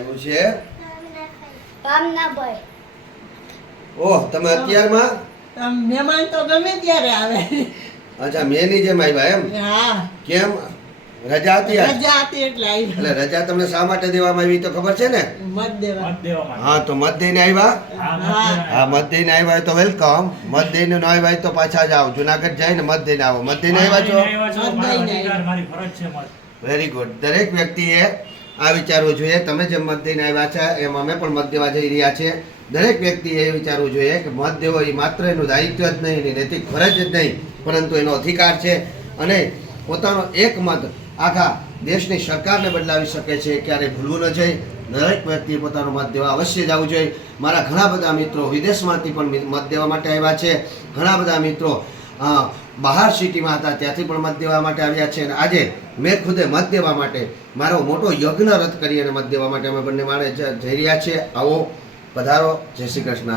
આવ્યું છે? ઓહ તમે અત્યારમાં? મહેમાન તો ગમે ત્યારે આવે. અચ્છા મેની જેમ આવ્યા એમ? હા. કેમ? રજા હતી રજા હતી એટલે આવી એટલે રજા તમને શા માટે દેવામાં આવી તો ખબર છે ને? મત દેવા. મત દેવા માટે. હા તો મત દઈને આવ્યા? હા, મત. દઈને આવ્યા તો વેલકમ. મત દઈને ન આવ્યા તો પાછા જાઓ. જુનાગઢ જઈને મત દઈને આવો. મત દઈને આવ્યા છો? આવ્યા છો, મત મારો દઈને અધિકાર, આવ્યા. મારી ફરજ છે મત. વેરી ગુડ દરેક વ્યક્તિએ આ વિચારવું જોઈએ. તમે જેમ મત દઈને આવ્યા છે, એમ અમે પણ મત દેવા જઈ રહ્યા છીએ. દરેક વ્યક્તિએ એ વિચારવું જોઈએ કે મત દેવો એ માત્ર એનું દાયિત્વ જ નહીં, એની નૈતિક ફરજ જ નહીં, પરંતુ એનો અધિકાર છે. અને પોતાનો એક મત આખા દેશની સરકારને બદલાવી શકે છે ક્યારેય ભૂલવું ન જોઈએ. દરેક વ્યક્તિએ પોતાનો મત દેવા અવશ્ય જવું જોઈએ. મારા ઘણા બધા મિત્રો વિદેશમાંથી પણ મત દેવા માટે આવ્યા છે. ઘણા બધા મિત્રો બહાર સિટીમાં હતા, ત્યાંથી પણ મત દેવા માટે આવ્યા છે અને આજે મેં ખુદે મત દેવા માટે મારો મોટો યજ્ઞ રદ કરી અને મત દેવા માટે અમે બંને માણે જઈ રહ્યા છીએ. આવો પધારો. જય શ્રી કૃષ્ણ.